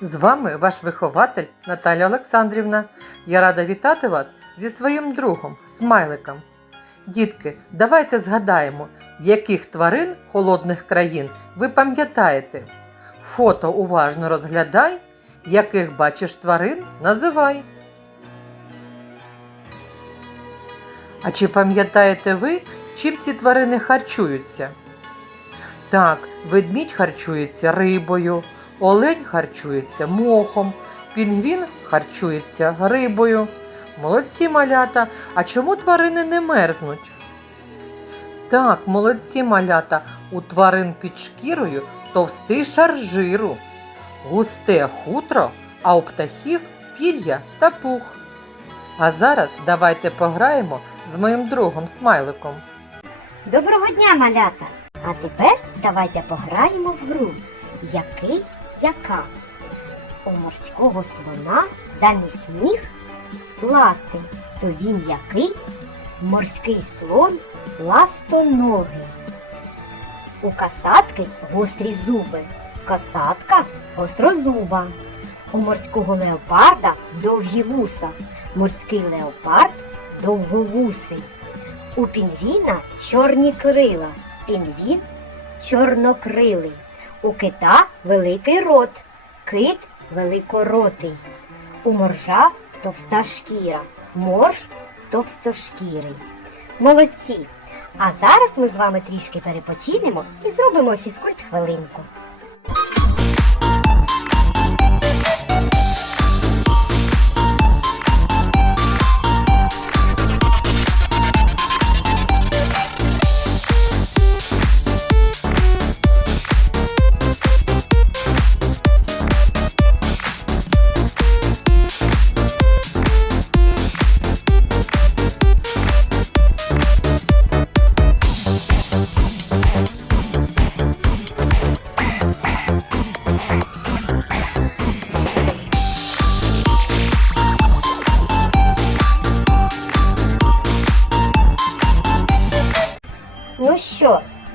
З вами ваш вихователь Наталя Олександрівна. Я рада вітати вас зі своїм другом, смайликом. Дітки, давайте згадаємо, яких тварин холодних країн ви пам'ятаєте. Фото уважно розглядай, яких бачиш тварин, називай. А чи пам'ятаєте ви, чим ці тварини харчуються? Так, ведмідь харчується рибою, олень харчується мохом, пінгвін харчується рибою. Молодці малята, а чому тварини не мерзнуть? Так, молодці малята, у тварин під шкірою товстий шар жиру, густе хутро, а у птахів пір'я та пух. А зараз давайте пограємо з моїм другом смайликом. Доброго дня, малята! А тепер давайте пограємо в гру. Який яка? У морського слона замість ніг ласти. То він який? Морський слон ластоногий. У касатки гострі зуби. Касатка гострозуба. У морського леопарда довгі вуса. Морський леопард довговусий. У пінгвіна чорні крила. Пінгвін чорнокрилий. У кита великий рот. Кит великоротий. У моржа товста шкіра. Морж товстошкірий. Молодці! А зараз ми з вами трішки перепочинемо і зробимо фізкульт хвилинку.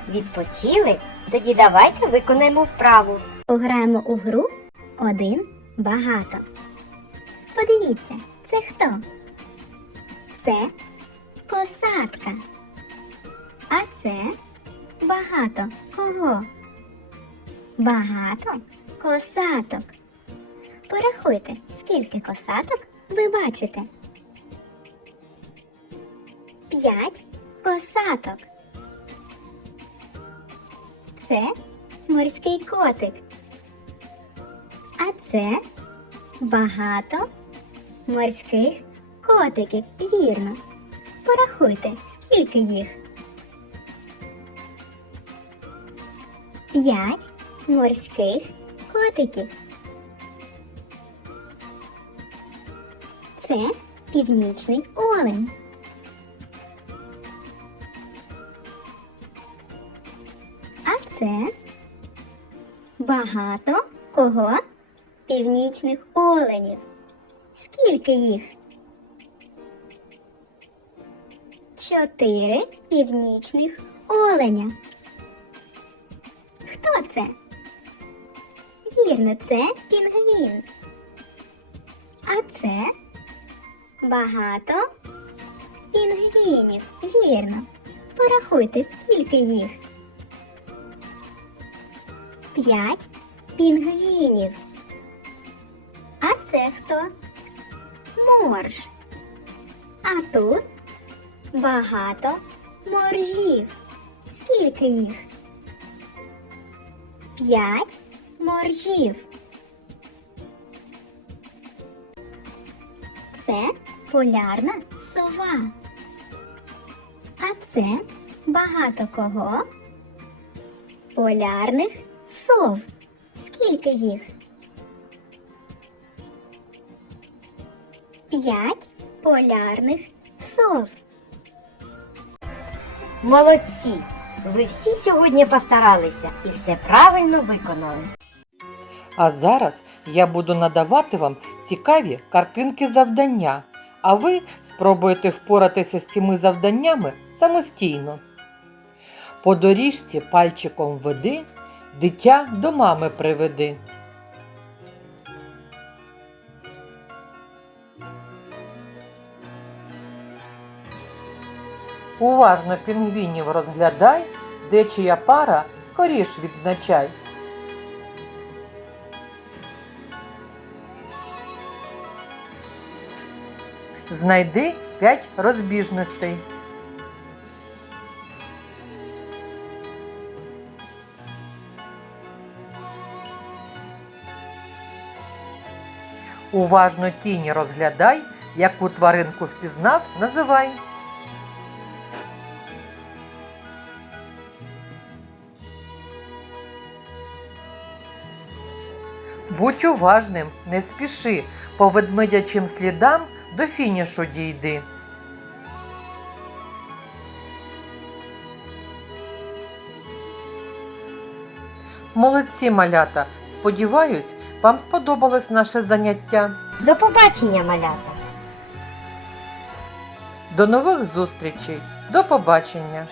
Відпочили? Тоді давайте виконаємо вправу. Пограємо у гру один багато. Подивіться, це хто? Це косатка. А це багато кого? Багато косаток. Порахуйте, скільки косаток ви бачите. П'ять косаток. Це морський котик. А це багато морських котиків. Вірно. Порахуйте, скільки їх. П'ять морських котиків. Це північний олень. Це багато кого? Північних оленів. Скільки їх? Чотири північних оленя. Хто це? Вірно, це пінгвін. А це багато пінгвінів. Вірно. Порахуйте, скільки їх. П'ять пінгвінів. А це хто? Морж. А тут багато моржів. Скільки їх? П'ять моржів. Це полярна сова. А це багато кого? Полярних сов. Скільки їх? П'ять полярних сов. Молодці! Ви всі сьогодні постаралися і все правильно виконали. А зараз я буду надавати вам цікаві картинки завдання, а ви спробуєте впоратися з цими завданнями самостійно. По доріжці пальчиком веди, Дитя до мами приведи. Уважно пінгвінів розглядай, де чия пара скоріш відзначай. Знайди п'ять розбіжностей. Уважно тіні розглядай, яку тваринку впізнав, називай. Будь уважним, не спіши, по ведмедячим слідам до фінішу дійди. Молодці малята! Сподіваюсь, вам сподобалось наше заняття. До побачення, малята! До нових зустрічей. До побачення!